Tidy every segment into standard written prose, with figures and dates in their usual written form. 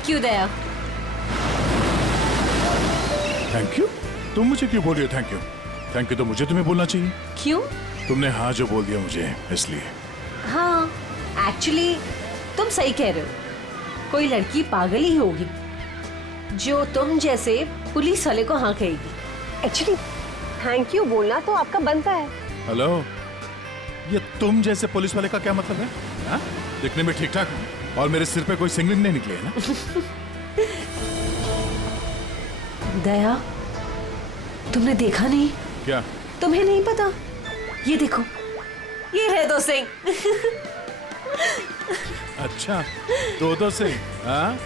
Thank you Daya. Thank you? तुम मुझे क्यों बोल रही हो थैंक यू? थैंक यू तो मुझे तुम्हें बोलना चाहिए। क्यों? तुमने हाँ जो बोल दिया मुझे इसलिए। हाँ, एक्चुअली तुम सही कह रहे हो। कोई लड़की पागल ही होगी जो तुम जैसे पुलिस वाले को हाँ कहेगी। एक्चुअली थैंक यू बोलना तो आपका बनता है। हेलो, ये तुम जैसे पुलिस वाले का क्या मतलब है? हाँ? दिखने में ठीक ठाक हूँ और मेरे सिर पे कोई सिंगलिंग नहीं निकले है ना? दया, तुमने देखा नहीं? क्या? तुम्हें नहीं पता? ये देखो, ये है 2 सिंह। अच्छा, 2 से? हाँ?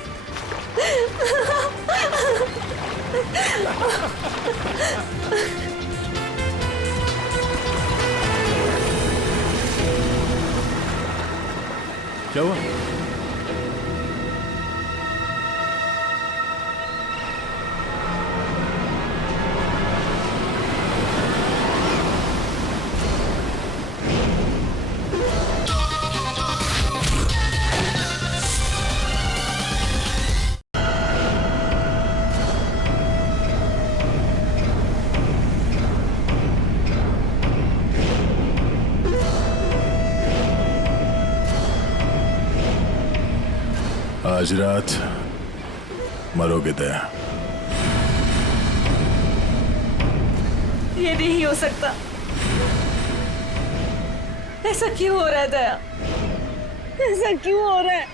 क्या हुआ? आज रात मरोगे दया। ये नहीं हो सकता। ऐसा क्यों हो रहा है दया? ऐसा क्यों हो रहा है?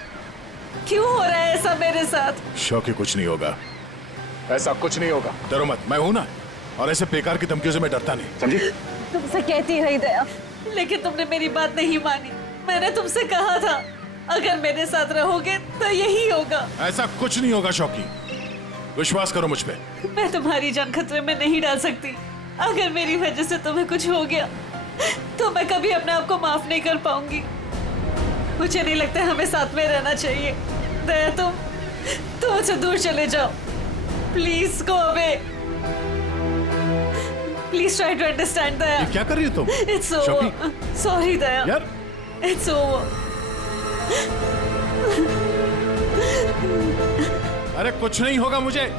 क्यों हो रहा है ऐसा मेरे साथ? शौकी कुछ नहीं होगा, ऐसा कुछ नहीं होगा। डरो मत, मैं हूं ना। और ऐसे बेकार की धमकियों से मैं डरता नहीं, समझी? तुमसे कहती रही दया, लेकिन तुमने मेरी बात नहीं मानी। मैंने तुमसे कहा था अगर मेरे साथ रहोगे तो यही होगा। ऐसा कुछ नहीं होगा शौकी, विश्वास करो मुझ पे। मैं तुम्हारी जान खतरे में नहीं डाल सकती। अगर मेरी वजह से तुम्हें कुछ हो गया तो मैं कभी अपने आप को माफ नहीं कर पाऊंगी। मुझे नहीं लगता हमें साथ में रहना चाहिए। दया, तुम मुझसे दूर चले जाओ। Please go away. Please try to understand Daya. ये क्या कर रही हो तुम? It's over. सॉरी दया। यार, इट्स ओवर। अरे कुछ नहीं होगा मुझे।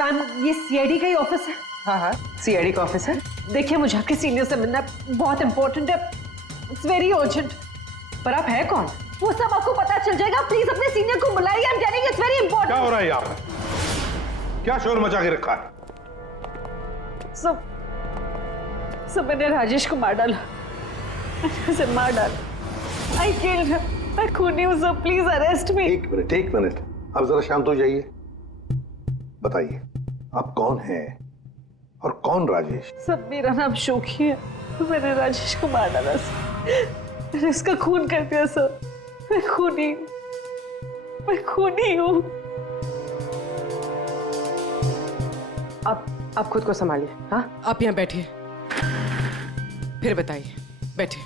मैम, ये सीआईडी का ही ऑफिस है। हाँ हाँ, सीआईडी का ऑफिस है। देखिए, मुझे आपके सीनियर से मिलना बहुत इंपॉर्टेंट है। It's very urgent. पर आप है कौन? वो सब आपको पता चल जाएगा। प्लीज अपने सीनियर को बुलाइए। I am telling it's very क्या इंपॉर्टेंट। हो रहा है यहाँ पर? क्या शोर मचा के रखा है? सब मैंने राजेश को मार डाला। उसे मार डाला। I killed him. मैं खूनी हूँ सर, प्लीज अरेस्ट मी। एक मिनट, आप जरा शांत हो जाइए। बताइए, आप कौन हैं और कौन राजेश? सब, मेरा नाम शोकी है। मैंने राजेश को मार डाला सर। मैंने उसका खून कर दिया सर। मैं खूनी हूँ। आप खुद को संभालिए। हाँ, आप यहाँ बैठिए, फिर बताइए। बैठिए,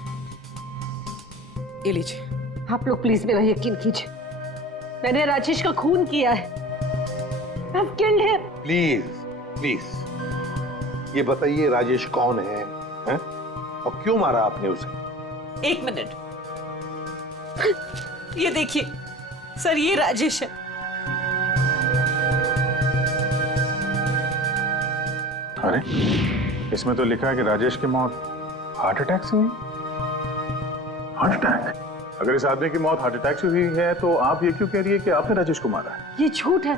ये लीजिए। आप लोग प्लीज मेरा यकीन कीजिए। मैंने राजेश का खून किया है। I've killed him. प्लीज ये बताइए, राजेश कौन है? हैं? और क्यों मारा आपने उसे? 1 मिनट। ये देखिए सर, ये राजेश है। अरे, इसमें तो लिखा है कि राजेश की मौत हार्ट अटैक से हुई। Heart attack? अगर इस आदमी की मौत हार्ट अटैक से हुई है तो आप ये क्यों कह रही है कि आपने राजेश को मारा है? ये झूठ है।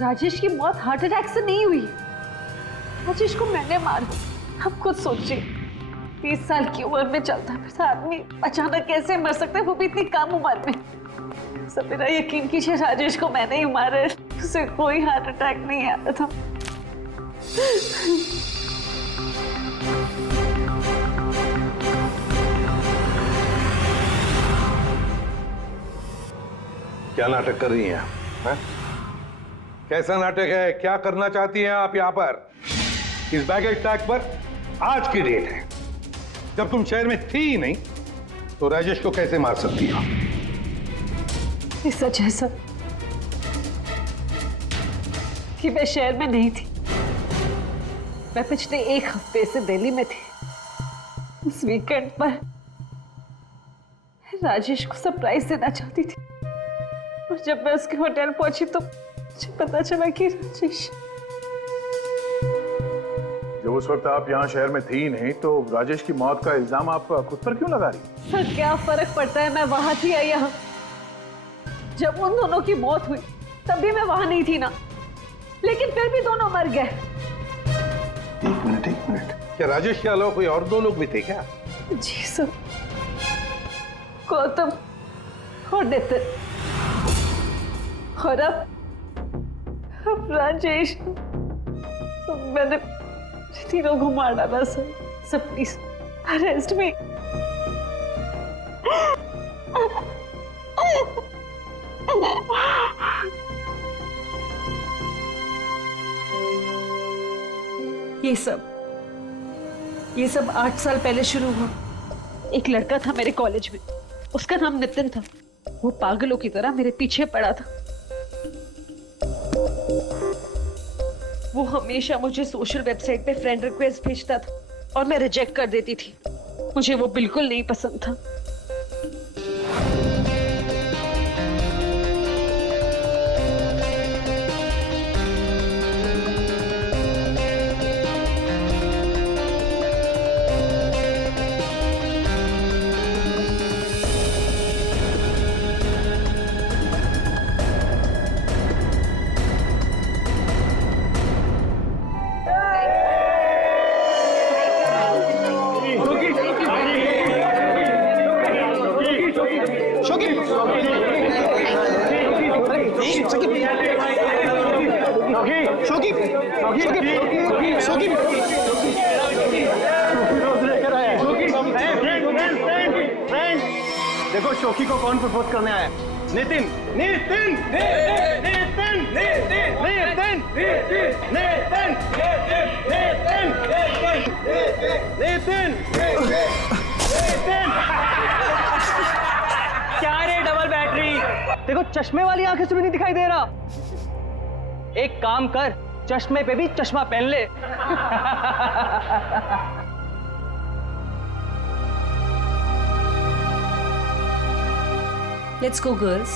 राजेश की मौत हार्ट अटैक से नहीं हुई। राजेश को मैंने मारा। आप खुद सोचिए, 30 साल की उम्र में चलता फिरता आदमी अचानक कैसे मर सकता है, वो भी इतनी कम उम्र में। सब मेरा यकीन कीजिए, राजेश को मैंने ही मारा है। उसे कोई हार्ट अटैक नहीं आया था। क्या नाटक कर रही हैं आप? हैं? कैसा नाटक है? क्या करना चाहती हैं आप यहाँ पर? इस बैगेज टैग पर आज की डेट है। जब तुम शहर में थी ही नहीं तो राजेश को कैसे मार सकती हो? ये सच है सर कि मैं शहर में नहीं थी। मैं पिछले 1 हफ्ते से दिल्ली में थी। उस वीकेंड पर राजेश को सरप्राइज देना चाहती थी और जब मैं उसके होटल पहुंची तो मुझे पता चला कि राजेश। जब उस वक्त आप यहाँ शहर में थी नहीं तो राजेश की मौत का इल्जाम आप खुद पर क्यों लगा रही? सर क्या फर्क पड़ता है, मैं वहां थी या यहाँ? जब उन दोनों की मौत हुई तब भी मैं वहां नहीं थी ना, लेकिन फिर भी दोनों मर गए। एक मिनट, क्या राजेश के अलावा कोई और 2 लोग भी थे क्या? जी सर, गौतम और नितिन, और अब राजेश। तो मैंने तीनों को मार डाला सर। सर प्लीज अरेस्ट मी। ये सब 8 साल पहले शुरू हुआ। एक लड़का था मेरे कॉलेज में, उसका नाम नितिन था। वो पागलों की तरह मेरे पीछे पड़ा था। वो हमेशा मुझे सोशल वेबसाइट पे फ्रेंड रिक्वेस्ट भेजता था और मैं रिजेक्ट कर देती थी। मुझे वो बिल्कुल नहीं पसंद था। देखो शोकी को कौन प्रपोज करने आया? नितिन। नितिन नितिन नितिन नितिन नितिन नितिन नितिन। क्या रे डबल बैटरी? देखो चश्मे वाली आंखें से भी नहीं दिखाई दे रहा। एक काम कर, चश्मे पे भी चश्मा पहन ले। Let's go, girls.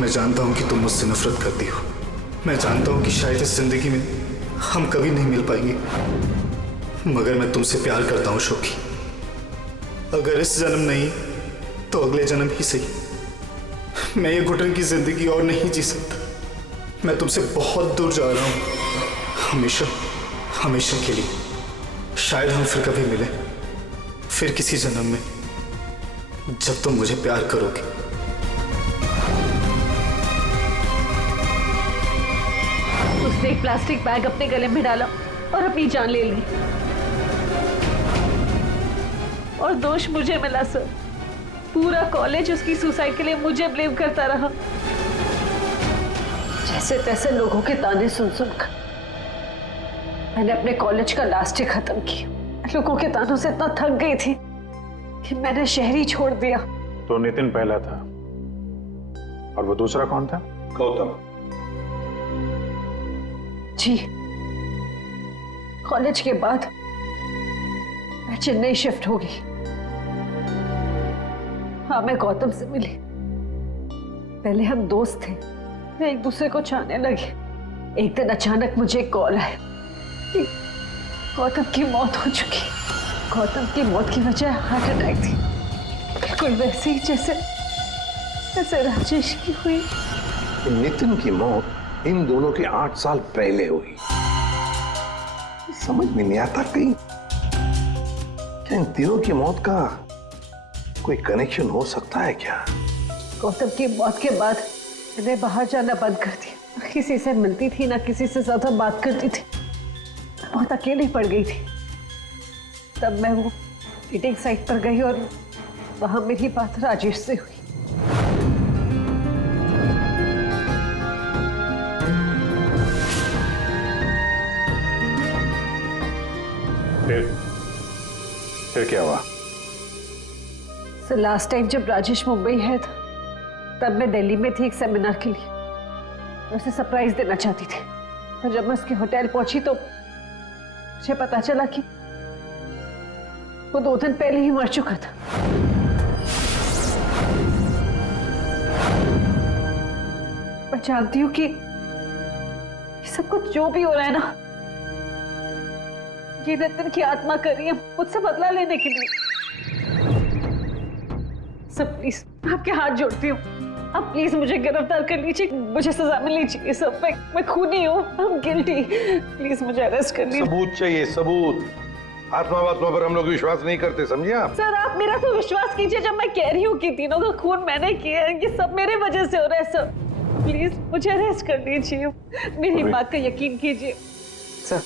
मैं जानता हूं कि तुम मुझसे नफरत करती हो। मैं जानता हूं कि शायद इस जिंदगी में हम कभी नहीं मिल पाएंगे, मगर मैं तुमसे प्यार करता हूं शोकी। अगर इस जन्म नहीं तो अगले जन्म ही सही। मैं ये घुटन की जिंदगी और नहीं जी सकता। मैं तुमसे बहुत दूर जा रहा हूं, हमेशा हमेशा के लिए। शायद हम फिर कभी मिले, फिर किसी जन्म में, जब तुम मुझे प्यार करोगे। उसने एक प्लास्टिक बैग अपने गले में डाला और अपनी जान ले ली। और दोष मुझे मिला सर। पूरा कॉलेज उसकी सुसाइड के लिए मुझे ब्लेम करता रहा। जैसे तैसे लोगों के ताने सुन सुनकर मैंने अपने कॉलेज का लास्ट ईयर खत्म किया। लोगों के तानों से इतना थक गई थी कि मैंने शहर ही छोड़ दिया। तो नितिन पहला था और वो दूसरा कौन था? गौतम। जी, कॉलेज के बाद मैं चेन्नई शिफ्ट हो गई। हाँ, मैं गौतम से मिली। पहले हम दोस्त थे, मैं एक दूसरे को चाहने लगे। एक दिन अचानक मुझे कॉल आया कि गौतम की मौत हो चुकी। गौतम की मौत की वजह हार्ट अटैक थी, बिल्कुल वैसे ही जैसे राजेश की हुई। नितिन की मौत इन दोनों की 8 साल पहले हुई। समझ में नहीं आता कहीं क्या इन तीनों की मौत का कोई कनेक्शन हो सकता है क्या? गौतम की मौत के बाद मैंने बाहर जाना बंद कर दिया। ना किसी से मिलती थी, ना किसी से ज्यादा बात करती थी। बहुत अकेली पड़ गई थी। तब मैं वो मीटिंग साइट पर गई और वहां मेरी बात राजेश से हुई। फिर क्या हुआ? लास्ट टाइम जब राजेश मुंबई है था, तब मैं दिल्ली में थी एक सेमिनार के लिए। मैं उसे सरप्राइज देना चाहती थी, और जब मैं उसके होटल पहुंची तो मुझे पता चला कि वो 2 दिन पहले ही मर चुका था। मैं जानती हूँ कि ये सब कुछ जो भी हो रहा है ना, ये नितिन की आत्मा कर रही है मुझसे बदला लेने के लिए। सब प्लीज, मैं आपके हाथ जोड़ती हूँ, आप प्लीज मुझे गिरफ्तार कर लीजिए, मुझे सजा मिलनी चाहिए। सब मैं खूनी हूँ, I'm guilty। प्लीज मुझे अरेस्ट कर लीजिए। सबूत चाहिए, सबूत। आत्मा पर हम लोग विश्वास नहीं करते, समझे आप? सर आप मेरा तो विश्वास कीजिए जब मैं कह रही हूँ कि तीनों का खून मैंने किया है। ये सब मेरे वजह से हो रहा है सर। प्लीज मुझे अरेस्ट कर लीजिए, मेरी बात का यकीन कीजिए। सर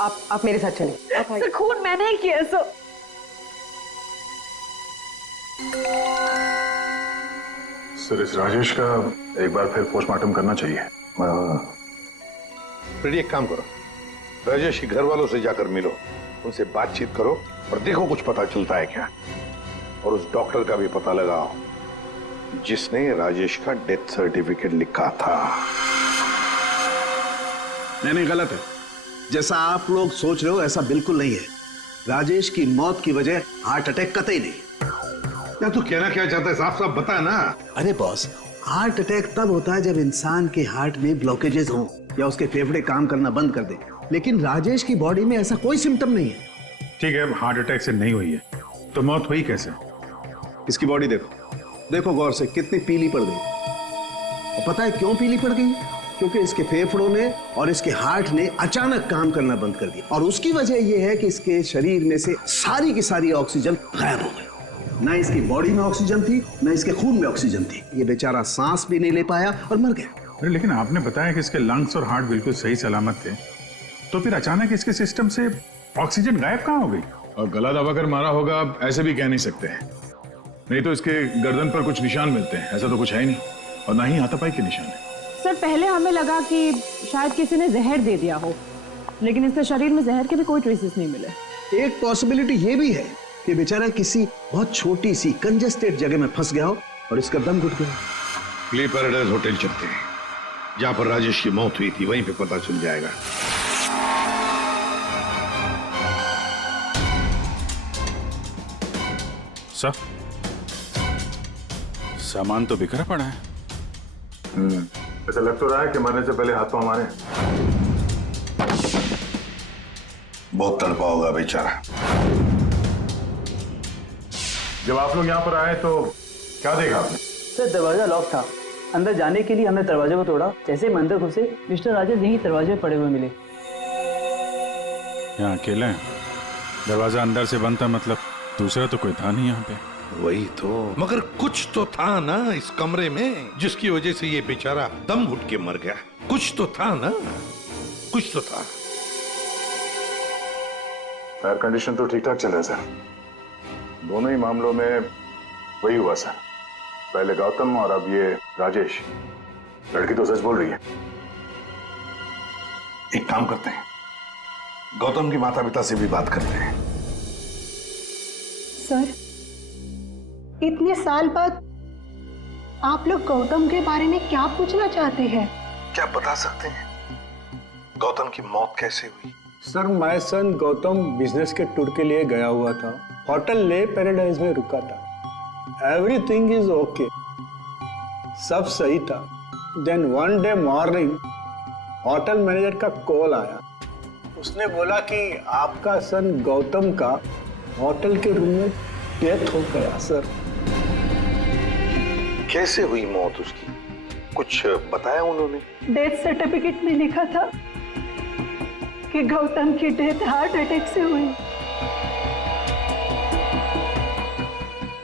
आप मेरे साथ चलिए। सर खून मैंने ही किया है सर। सर इस राजेश का एक बार फिर पोस्टमार्टम करना चाहिए। फिर एक काम करो, राजेश के घर वालों से जाकर मिलो, उनसे बातचीत करो और देखो कुछ पता चलता है क्या। और उस डॉक्टर का भी पता लगाओ जिसने राजेश का डेथ सर्टिफिकेट लिखा था। नहीं, गलत है। जैसा आप लोग सोच रहे हो ऐसा बिल्कुल नहीं है। राजेश की मौत की वजह हार्ट अटैक कतई नहीं। या तू कहना क्या चाहता है? साफ साफ बता ना। अरे बॉस, हार्ट अटैक तब होता है जब इंसान के हार्ट में ब्लॉकेजेस हों या उसके फेफड़े काम करना बंद कर दें। लेकिन राजेश की बॉडी में ऐसा कोई सिम्टम नहीं है। ठीक है, हार्ट अटैक से नहीं हुई है तो मौत हुई कैसे? इसकी बॉडी देखो गौर से, कितनी पीली पड़ गई। और पता है क्यों पीली पड़ गई? क्योंकि इसके फेफड़ों ने और इसके हार्ट ने अचानक काम करना बंद कर दिया। और उसकी वजह यह है कि इसके शरीर में से सारी की सारी ऑक्सीजन गायब हो गई। ना इसकी बॉडी में ऑक्सीजन थी, ना इसके खून में ऑक्सीजन थी। ये बेचारा सांस भी नहीं ले पाया और मर गया। अरे लेकिन आपने बताया कि इसके लंग्स और हार्ट बिल्कुल सही सलामत थे, तो फिर अचानक इसके सिस्टम से ऑक्सीजन गायब कहाँ हो गई? और गला दबाकर मारा होगा ऐसे भी कह नहीं सकते हैं। नहीं तो इसके गर्दन पर कुछ निशान मिलते हैं, ऐसा तो कुछ है ही नहीं, और ना ही हाथापाई के निशान है। सर पहले हमें लगा कि शायद किसी ने जहर दे दिया हो, लेकिन इसके शरीर में जहर के भी कोई ट्रेसेस नहीं मिले। एक पॉसिबिलिटी ये भी है कि बेचारा किसी बहुत छोटी सी कंजेस्टेड जगह में फंस गया हो और इसका दम घुट गया। ले पैराडाइज होटल चलते हैं, जहां पर राजेश की मौत हुई थी, वहीं पे पता चल जाएगा। सर सामान तो बिखरा पड़ा है। ऐसा लग तो रहा है कि मरने से पहले हाथ पांव मारे। बहुत तड़पा होगा बेचारा। जब आप लोग यहाँ पर आए तो क्या देखा आपने? सर दरवाजा लॉक था। अंदर जाने के लिए हमने दरवाजे को तोड़ा। जैसे हम अंदर घुसे, मिस्टर राजेश यहीं दरवाजे में पड़े हुए मिले। यहाँ अकेले हैं, दरवाजा अंदर से बंद था, मतलब दूसरा तो कोई था नहीं यहाँ पे। वही तो, मगर कुछ तो था ना इस कमरे में जिसकी वजह से ये बेचारा दम घुट के मर गया। कुछ तो था ना, कुछ तो था। एयर कंडीशन तो ठीक ठाक चल रहा है सर। दोनों ही मामलों में वही हुआ सर, पहले गौतम और अब ये राजेश। लड़की तो सच बोल रही है। एक काम करते हैं, गौतम के माता पिता से भी बात करते हैं। सर इतने साल बाद आप लोग गौतम के बारे में क्या पूछना चाहते हैं? क्या बता सकते हैं गौतम की मौत कैसे हुई? Sir my son Gautam business के टूर के लिए गया हुआ था, होटल ले पैराडाइज में रुका था। एवरीथिंग इज ओके, सब सही था। Then one day morning hotel manager का कॉल आया। उसने बोला कि आपका सन गौतम का होटल के रूम में डेथ हो गया सर। कैसे हुई मौत उसकी? कुछ बताया उन्होंने? डेथ सर्टिफिकेट में लिखा था कि गौतम की डेथ हार्ट अटैक से हुई।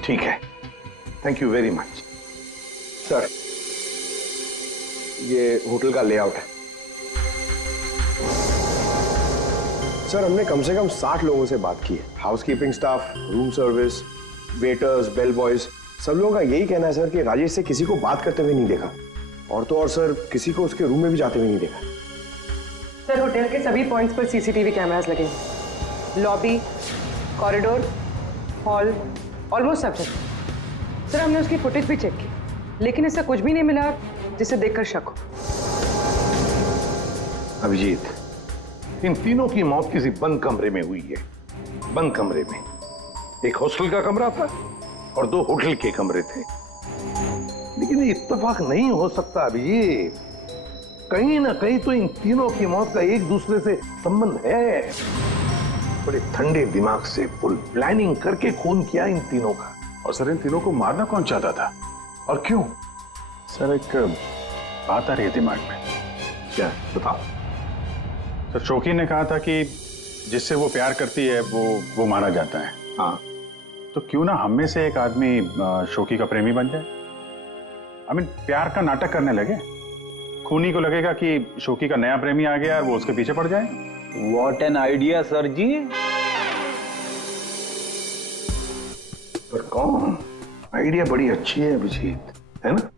ठीक है, thank you very much. Sir, ये होटल का लेआउट है। सर, हमने कम से कम 60 लोगों से बात की है। Housekeeping staff, room service, waiters, bell boys, सब लोगों का यही कहना है सर कि राजेश से किसी को बात करते हुए नहीं देखा, और तो और सर किसी को उसके रूम में भी जाते हुए नहीं देखा। सर, होटल के सभी पॉइंट्स पर सीसीटीवी कैमरास लगे हैं। लॉबी, कॉरिडोर, हॉल, ऑलमोस्ट सब जगह। सर, हमने उसकी फुटेज भी चेक की, लेकिन ऐसा कुछ भी नहीं मिला जिसे देखकर शक हो। अभिजीत, इन तीनों की मौत किसी बंद कमरे में हुई है। बंद कमरे में एक हॉस्टल का कमरा था और 2 होटल के कमरे थे। लेकिन ये इत्तेफाक नहीं हो सकता अभिजीत। कहीं ना कहीं तो इन तीनों की मौत का एक दूसरे से संबंध है। बड़े ठंडे दिमाग से फुल प्लानिंग करके खून किया इन तीनों का। और सर, इन तीनों को मारना कौन चाहता था और क्यों? सर, एक बात आ रही है दिमाग में। क्या? बताओ। सर, शोकी ने कहा था कि जिससे वो प्यार करती है वो मारा जाता है। हाँ, तो क्यों ना हम में से एक आदमी शोकी का प्रेमी बन जाए। प्यार का नाटक करने लगे। खूनी को लगेगा कि शोकी का नया प्रेमी आ गया और वो उसके पीछे पड़ जाए। व्हाट एन आइडिया सर जी। पर कौन? आइडिया बड़ी अच्छी है अभिजीत, है ना?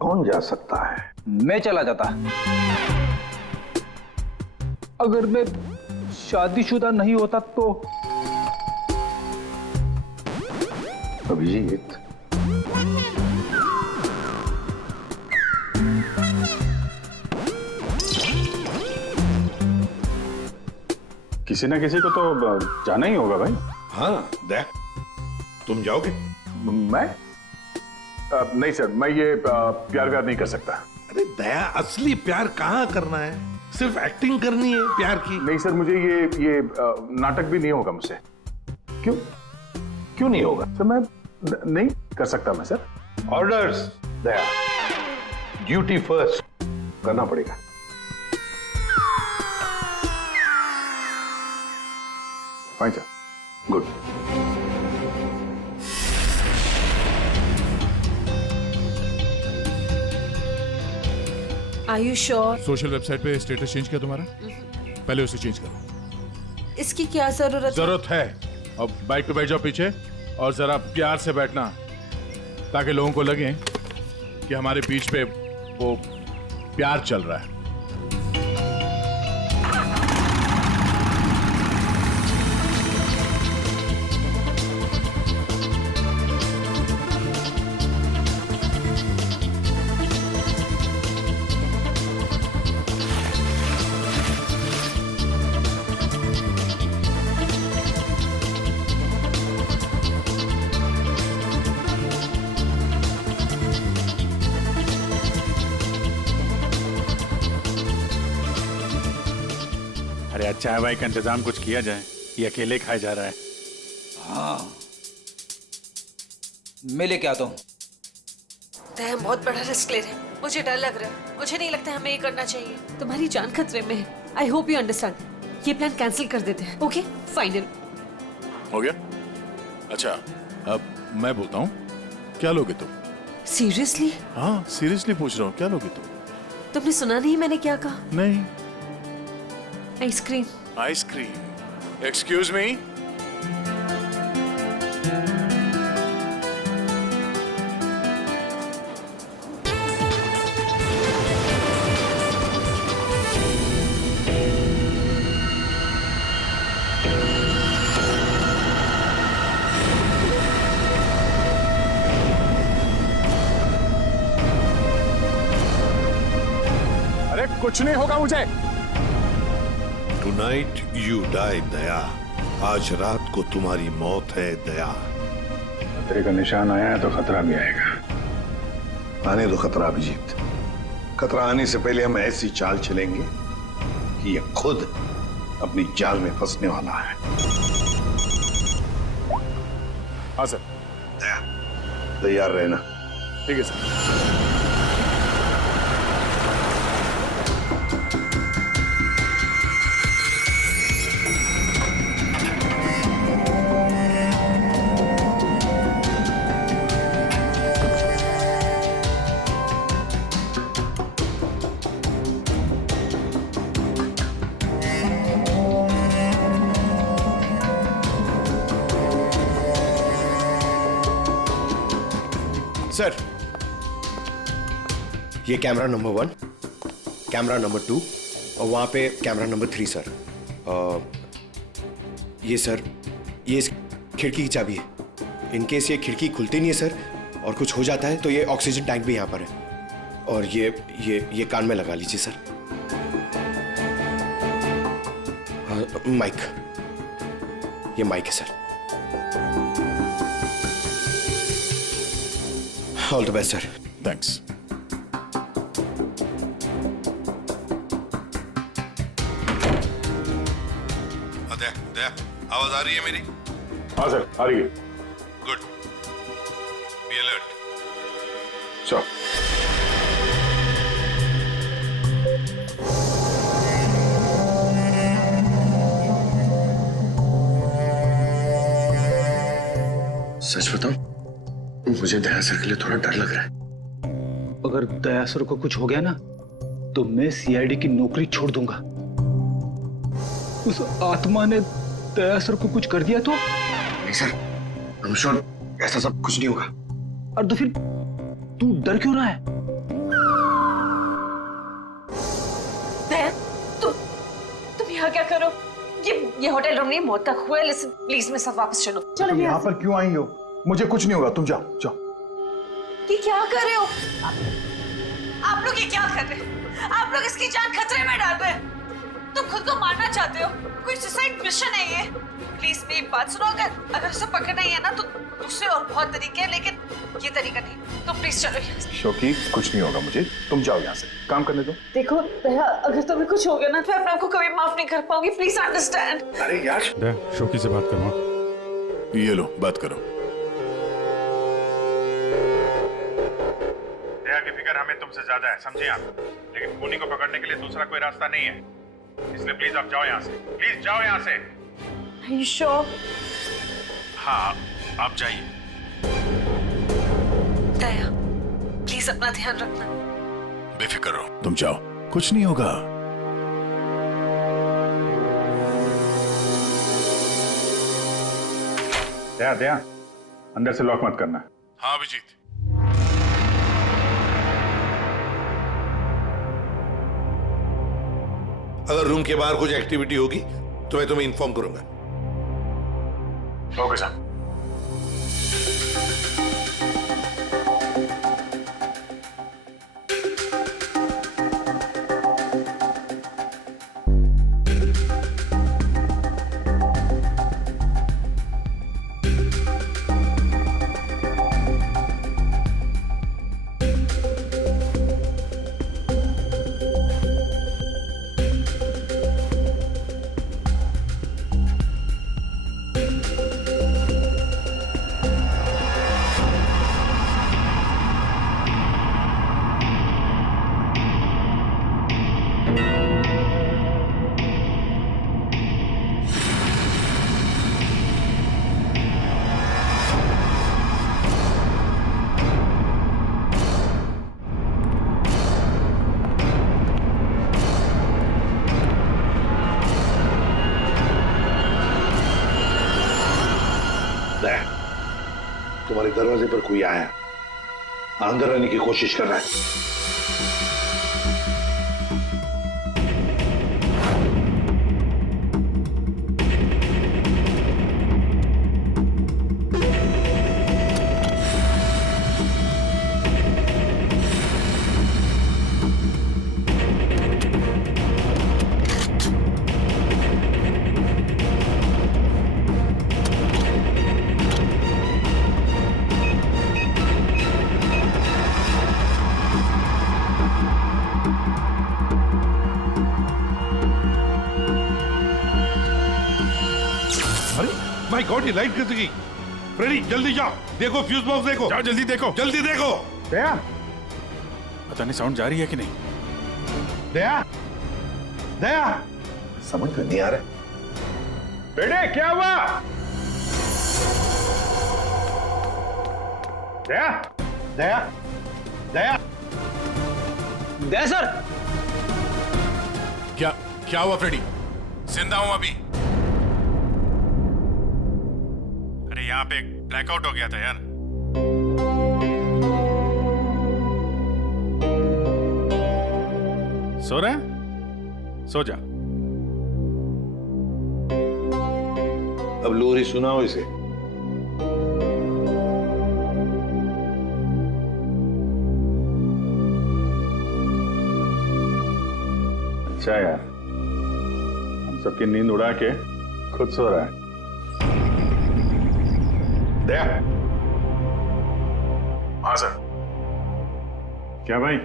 कौन जा सकता है? मैं चला जाता। अगर मैं शादीशुदा नहीं होता तो। अभिजीत, किसी ना किसी को तो जाना ही होगा भाई। हाँ दया, तुम जाओगे? मैं? नहीं सर, मैं ये प्यार व्यार नहीं कर सकता। अरे दया, असली प्यार कहाँ करना है? सिर्फ एक्टिंग करनी है प्यार की। नहीं सर, मुझे ये नाटक भी नहीं होगा मुझसे। क्यों नहीं होगा? सर, मैं नहीं कर सकता मैं सर। ऑर्डर्स दया, ड्यूटी फर्स्ट करना पड़ेगा। Fine sir, good. Are you sure? Social website पे स्टेटस चेंज किया तुम्हारा? पहले उसे चेंज करो। इसकी क्या जरूरत है? अब बाइक पे बैठ जाओ पीछे और जरा प्यार से बैठना, ताकि लोगों को लगे कि हमारे बीच पे वो प्यार चल रहा है। अरे चाय वाय का इंतजाम कुछ किया जाए, ये अकेले खाया जा रहा है। हाँ, मैं लेके आता हूँ। हम बहुत बड़ा रिस्क ले रहे हैं। मुझे डर लग रहा है। मुझे नहीं लगता हमें ये करना चाहिए। तुम्हारी जान खतरे में है। I hope you understand. ये प्लान कैंसिल कर देते हैं। ओके, फाइनल हो गया? अच्छा, अब मैं बोलता हूँ, क्या लोगे तुम? सीरियसली? हाँ, सीरियसली पूछ रहा हूँ, क्या लोगे तुम? तुमने सुना नहीं मैंने क्या कहा? नहीं। आइसक्रीम। आइसक्रीम? Excuse me? अरे कुछ नहीं होगा मुझे। टुनाइट यू डाई दया, आज रात को तुम्हारी मौत है दया। खतरे का निशान आया है तो खतरा भी आएगा। आने दो खतरा अभिजीत, खतरा आने से पहले हम ऐसी चाल चलेंगे कि ये खुद अपनी जाल में फंसने वाला है। हाँ सर। तैयार रहना। ठीक है सर। सर, ये कैमरा नंबर 1, कैमरा नंबर 2 और वहां पे कैमरा नंबर 3 सर। ये सर, ये इस खिड़की की चाबी है। इनकेस ये खिड़की खुलती नहीं है सर और कुछ हो जाता है तो ये ऑक्सीजन टैंक भी यहाँ पर है। और ये कान में लगा लीजिए सर। माइक, ये माइक है sir. All the best sir. Thanks. Daya, आवाज आ रही है मेरी? हाँ सर, आ रही है। गुड। Be alert. श्योर। सच बताऊं, मुझे दया सर के लिए थोड़ा डर लग रहा है। अगर दया सर को कुछ हो गया ना तो मैं सीआईडी की नौकरी छोड़ दूंगा। उस आत्मा ने दया सर को कुछ कर दिया तो? नहीं सर, I'm sure ऐसा सब कुछ नहीं होगा। और तो फिर तू डर क्यों रहा है? दया, तुम यहाँ क्या करो? ये होटल रूम नहीं, मौत तक हुआ है। लिसन, प्लीज मेरे साथ वापस चलो। तुम यहाँ पर क्यों आई हो? मुझे कुछ नहीं होगा, तुम जाओ जाओ। ये क्या कर रहे हो आप लोग? ये क्या कर रहे हो आप लोग? इसकी जान खतरे में डाल रहे हैं। तुम खुद को मारना चाहते हो? कोई सुसाइड मिशन है ये? प्लीज मेरी बात सुनो। अगर उसे पकड़ना ही है ना तो दूसरे और बहुत तरीके हैं, लेकिन ये तरीका नहीं। तो प्लीज चलो यहाँ से। शोकी, कुछ नहीं होगा मुझे, तुम जाओ यहाँ से, काम करने दो। देखो दया, अगर तुम्हें कुछ हो गया ना तो मैं अपने आप को कभी माफ नहीं कर पाऊंगी। Please understand. अरे यार, शोकी से बात करो। ये लो, बात करो। दया की फिक्र हमें तुमसे ज्यादा है, समझे आप? लेकिन खूनी को पकड़ने के लिए दूसरा कोई रास्ता नहीं है, इसलिए प्लीज आप जाओ यहाँ से। प्लीज जाओ यहाँ से। Are you sure? हाँ, आप जाइए। दया, प्लीज अपना ध्यान रखना। बेफिक्र रहो, तुम जाओ, कुछ नहीं होगा। दया, अंदर से लॉक मत करना। हाँ अभिजीत। अगर रूम के बाहर कुछ एक्टिविटी होगी तो मैं तुम्हें इन्फॉर्म करूंगा। Okay sir. तुम्हारे दरवाजे पर कोई आया, अंदर आने की कोशिश कर रहा है। माय गॉड, ये लाइट कैसे गई? फ्रेडी जल्दी जाओ, देखो फ्यूज बॉक्स देखो। जाओ जल्दी देखो। जल्दी देखो। दया, पता नहीं साउंड जा रही है कि नहीं। दया, दया, समझ में नहीं आ रहा। बेटे क्या हुआ? दया, दया, दया, दया सर, क्या हुआ फ्रेडी? जिंदा हूं अभी। अरे यहाँ पे ब्लैकआउट हो गया था यार। सो रहा है? सो जा। अब लोरी सुनाओ इसे। अच्छा यार, हम सबकी नींद उड़ा के खुद सो रहा है। दया, हाँ सर। क्या भाई,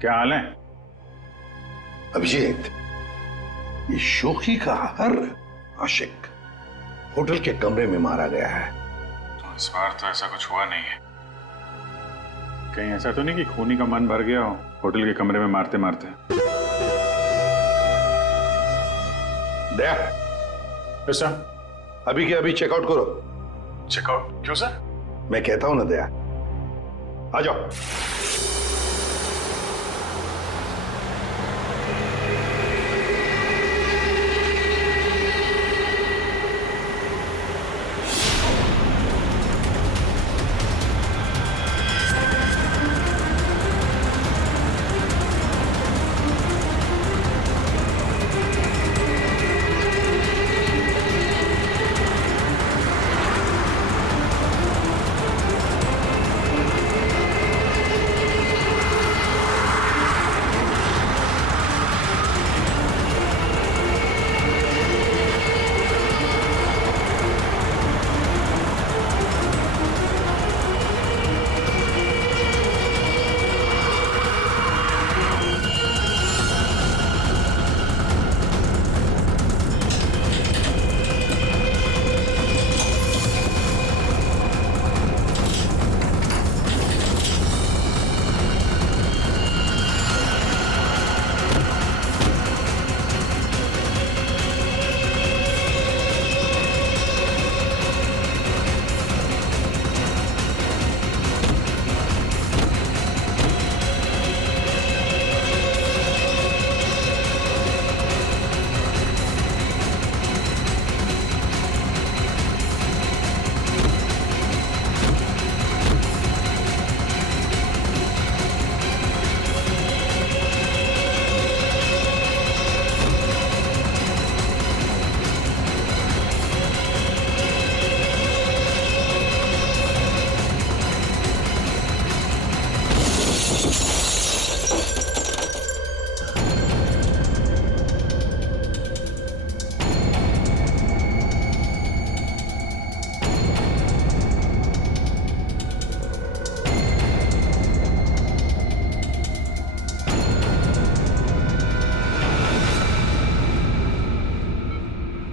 क्या हाल है? अभिजीत, ये शोखी का हर आशिक होटल के कमरे में मारा गया है। तो इस बार तो ऐसा कुछ हुआ नहीं है। कहीं ऐसा तो नहीं कि खूनी का मन भर गया हो होटल के कमरे में मारते मारते? दया, सर, अभी के अभी चेकआउट करो। चेकआउट क्यों सर? मैं कहता हूं ना दया, आ जाओ।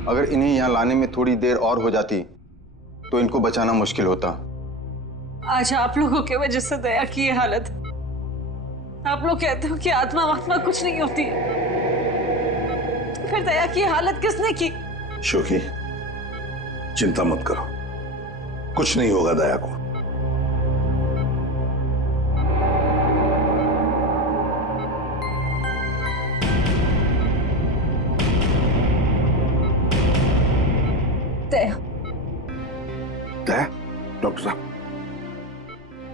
अगर इन्हें यहाँ लाने में थोड़ी देर और हो जाती तो इनको बचाना मुश्किल होता। आज आप लोगों की वजह से दया की ये हालत। आप लोग कहते हो कि आत्मा वात्मा कुछ नहीं होती, तो फिर दया की हालत किसने की? शोकी, चिंता मत करो, कुछ नहीं होगा दया को। दया, दया, डॉक्टर साहब,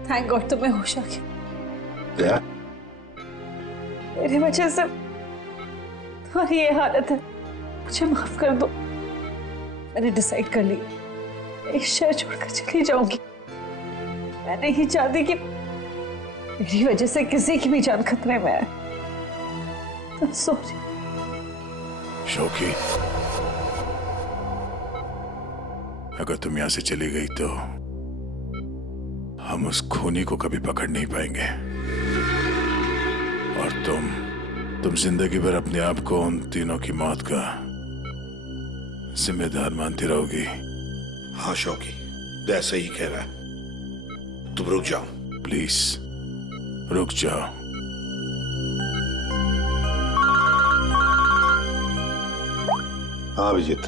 थैंक गॉड तुम्हें होश आ गया। दया, मेरी वजह से तुम्हारी ये हालत है, मुझे माफ कर दो। मैंने डिसाइड कर लिया, इस शहर छोड़कर चली जाऊंगी। मैं नहीं चाहती कि मेरी वजह से किसी की भी जान खतरे में आए। सॉरी शोकी, अगर तुम यहां से चली गई तो हम उस खूनी को कभी पकड़ नहीं पाएंगे, और तुम जिंदगी भर अपने आप को उन तीनों की मौत का जिम्मेदार मानती रहोगी। हाँ शौकी, दया सही कह रहा है। तुम रुक जाओ प्लीज, रुक जाओ। हाँ अभिजीत।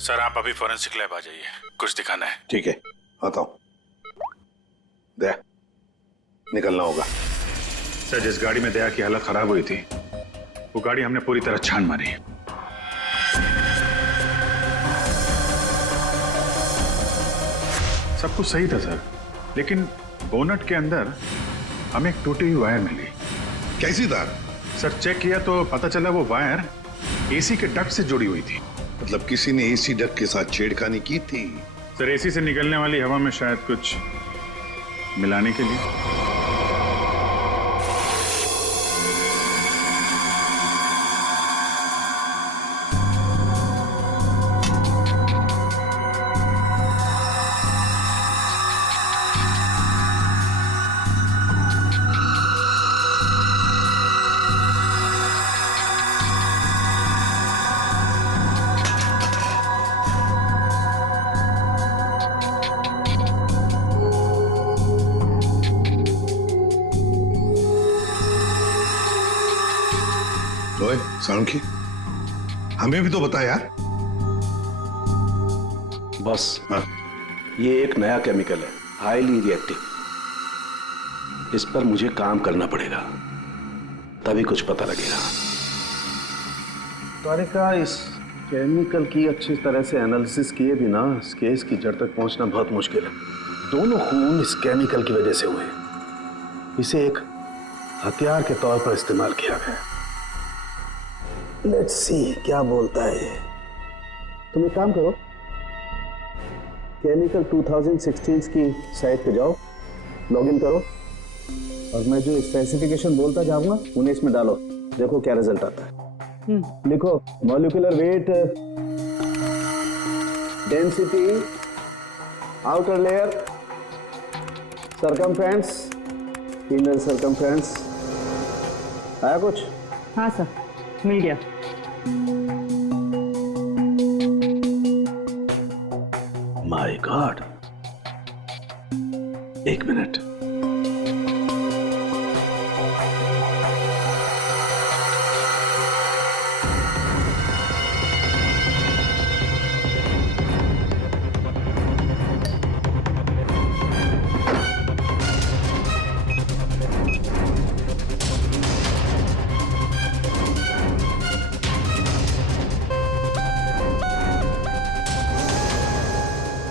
सर आप अभी फॉरेंसिक लैब आ जाइए, कुछ दिखाना है। ठीक है, आता हूं। दया, निकलना होगा। सर जिस गाड़ी में दया की हालत खराब हुई थी, वो गाड़ी हमने पूरी तरह छान मारी। सब कुछ सही था सर, लेकिन बोनट के अंदर हमें एक टूटी हुई वायर मिली। कैसी तार? सर चेक किया तो पता चला वो वायर एसी के डक्ट से जुड़ी हुई थी। मतलब किसी ने एसी डक्ट के साथ छेड़खानी की थी? सर एसी से निकलने वाली हवा में शायद कुछ मिलाने के लिए। ओए सालुंखी, हमें भी तो बता यार। बस ये एक नया केमिकल है, हाईली रिएक्टिव। इस पर मुझे काम करना पड़ेगा, तभी कुछ पता लगेगा। तारिका, इस केमिकल की अच्छी तरह से एनालिसिस किए बिना इस केस की जड़ तक पहुंचना बहुत मुश्किल है। दोनों खून इस केमिकल की वजह से हुए। इसे एक हथियार के तौर पर इस्तेमाल किया गया। लेट्स सी क्या बोलता है ये। तुम एक काम करो, केमिकल 2016 की साइट पे जाओ, लॉगिन करो और मैं जो स्पेसिफिकेशन बोलता जाऊंगा उन्हें इसमें डालो, देखो क्या रिजल्ट आता है। लिखो molecular weight, density, outer layer, circumference, inner circumference. आया कुछ? हाँ सर, मिल गया। माय गॉड, एक मिनट।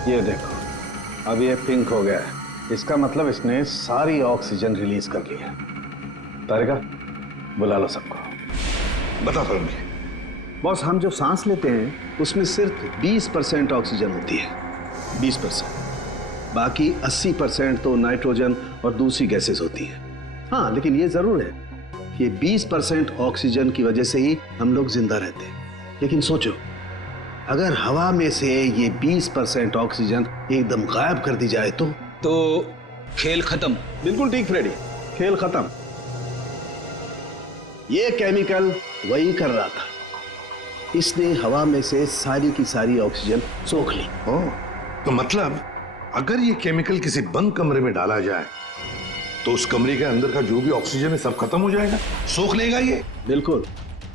ये देखो, अब ये पिंक हो गया है। इसका मतलब इसने सारी ऑक्सीजन रिलीज कर ली है। तारिका, बुला लो सबको। बता फरमी। बॉस, हम जो सांस लेते हैं उसमें सिर्फ 20% ऑक्सीजन होती है, 20%। बाकी 80% तो नाइट्रोजन और दूसरी गैसेस होती है। हाँ, लेकिन ये जरूर है कि 20% ऑक्सीजन की वजह से ही हम लोग जिंदा रहते हैं। लेकिन सोचो, अगर हवा में से ये 20% ऑक्सीजन एकदम गायब कर दी जाए तो खेल खत्म। बिल्कुल ठीक फ्रेडी, खेल खत्म। ये केमिकल वही कर रहा था, इसने हवा में से सारी की सारी ऑक्सीजन सोख ली। तो मतलब अगर ये केमिकल किसी बंद कमरे में डाला जाए तो उस कमरे के अंदर का जो भी ऑक्सीजन है सब खत्म हो जाएगा, सोख लेगा ये। बिल्कुल,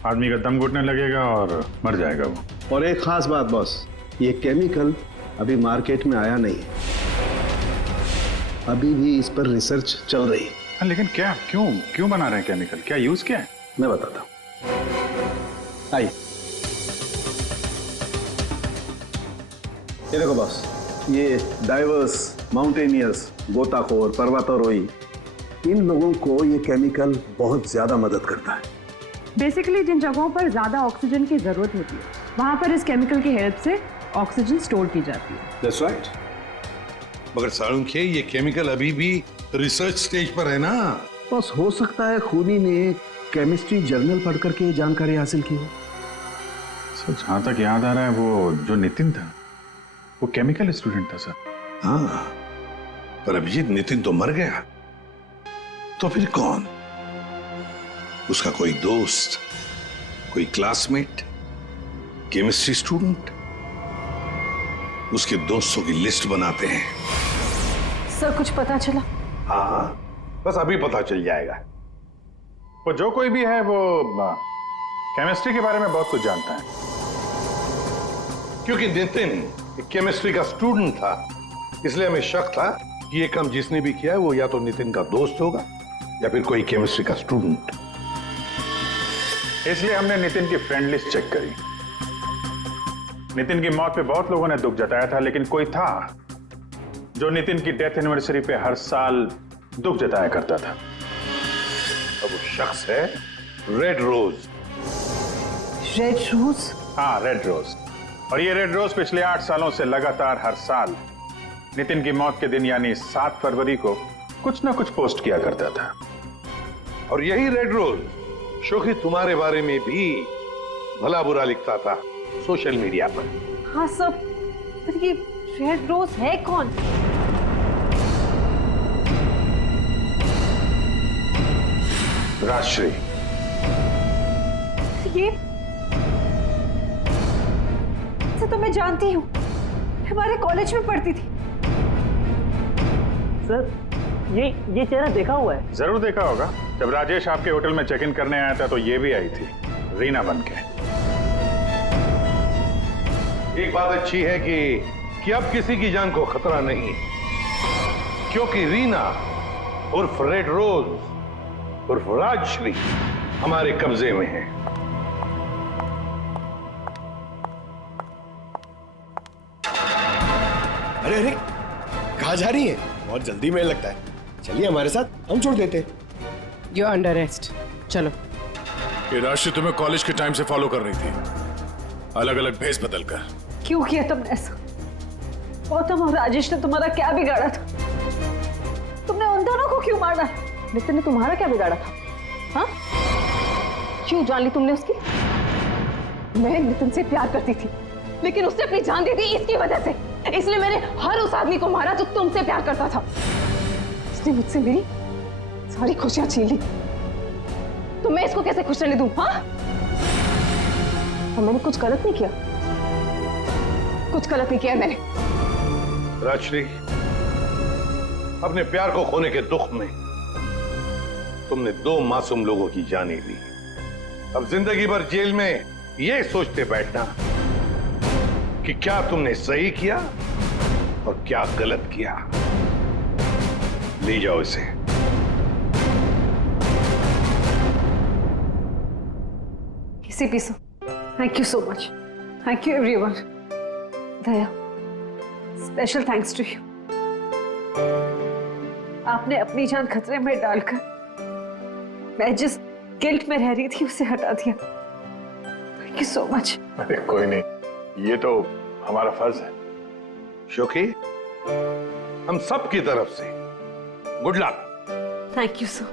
आदमी का दम घुटने लगेगा और मर जाएगा वो। और एक खास बात बॉस, ये केमिकल अभी मार्केट में आया नहीं है, अभी भी इस पर रिसर्च चल रही है। हाँ, लेकिन क्या, क्यों बना रहे हैं केमिकल, क्या यूज क्या है? मैं बताता हूं, आइए। ये देखो बॉस, ये डाइवर्स, माउंटेनियर्स, गोताखोर, पर्वतारोही, इन लोगों को ये केमिकल बहुत ज्यादा मदद करता है। बेसिकली जिन जगहों पर ज्यादा ऑक्सीजन की जरूरत होती है वहां पर इस केमिकल की हेल्प से ऑक्सीजन स्टोर की जाती है। That's right. मगर सालुंखे, ये केमिकल अभी भी रिसर्च स्टेज पर है ना। बस हो सकता है खूनी ने केमिस्ट्री जर्नल पढ़ करके जानकारी हासिल की हो। सर जहां तक याद आ रहा है वो जो नितिन था वो केमिकल स्टूडेंट था सर। हाँ, पर अभिजीत, नितिन तो मर गया, तो फिर कौन? उसका कोई दोस्त, कोई क्लासमेट, केमिस्ट्री स्टूडेंट? उसके दोस्तों की लिस्ट बनाते हैं। सर कुछ पता चला? हाँ, बस अभी पता चल जाएगा। वो जो कोई भी है वो केमिस्ट्री के बारे में बहुत कुछ जानता है। क्योंकि नितिन केमिस्ट्री का स्टूडेंट था, इसलिए हमें शक था कि ये काम जिसने भी किया है वो या तो नितिन का दोस्त होगा या फिर कोई केमिस्ट्री का स्टूडेंट। इसलिए हमने नितिन की फ्रेंड लिस्ट चेक करी। नितिन की मौत पे बहुत लोगों ने दुख जताया था, लेकिन कोई था जो नितिन की डेथ एनिवर्सरी पे हर साल दुख जताया करता था। अब वो शख्स है रेड रोज। Red rose? हाँ, रेड रोज। और ये रेड रोज पिछले 8 सालों से लगातार हर साल नितिन की मौत के दिन यानी 7 फरवरी को कुछ ना कुछ पोस्ट किया करता था। और यही रेड रोज शोखी तुम्हारे बारे में भी भला बुरा लिखता था सोशल मीडिया पर। हाँ सब, पर ये रेड रोज है कौन? राजश्री। ये तो मैं जानती हूँ, हमारे कॉलेज में पढ़ती थी। सर ये चेहरा देखा हुआ है। जरूर देखा होगा। जब राजेश आपके होटल में चेक इन करने आया था तो ये भी आई थी, रीना बनके। एक बात अच्छी है कि अब किसी की जान को खतरा नहीं है, क्योंकि रीना उर्फ रेड रोज उर्फ राजश्री हमारे कब्जे में है। अरे अरे, कहाँ जा रही है? बहुत जल्दी में लगता है। चलिए हमारे साथ, हम छोड़ देते हैं। यू अंडर अरेस्ट, चलो। ये राशि तुम्हें कॉलेज के टाइम से फॉलो कर रही थी, अलग अलग भेस बदल कर। क्यों किया तुमने ऐसा? गौतम और राजेश ने तुम्हारा क्या बिगाड़ा था? तुमने उन दोनों को क्यों मारा? नितिन ने तुम्हारा क्या बिगाड़ा था? हाँ, क्यों जान ली तुमने उसकी? मैं नितिन से प्यार करती थी, लेकिन उसने अपनी जान दे दी इसकी वजह से। इसलिए मैंने हर उस आदमी को मारा जो तुमसे प्यार करता था। उसने मुझसे मेरी सारी खुशियां छीन ली, तो मैं इसको कैसे खुश रहने दूं? हाँ, और मैंने कुछ गलत नहीं किया, कुछ गलत नहीं किया मैंने। राजश्री, अपने प्यार को खोने के दुख में तुमने 2 मासूम लोगों की जानें ली। अब जिंदगी भर जेल में ये सोचते बैठना कि क्या तुमने सही किया और क्या गलत किया। ले जाओ इसे। किसी पीसो। Thank you so much. Thank you everyone. Daya, special thanks to you. आपने अपनी जान खतरे में डालकर मैं जिस गिल्ट में रह रही थी उसे हटा दिया। Thank you so much. अरे कोई नहीं, ये तो हमारा फर्ज है। शोकी, हम सब की तरफ से good luck. Thank you sir.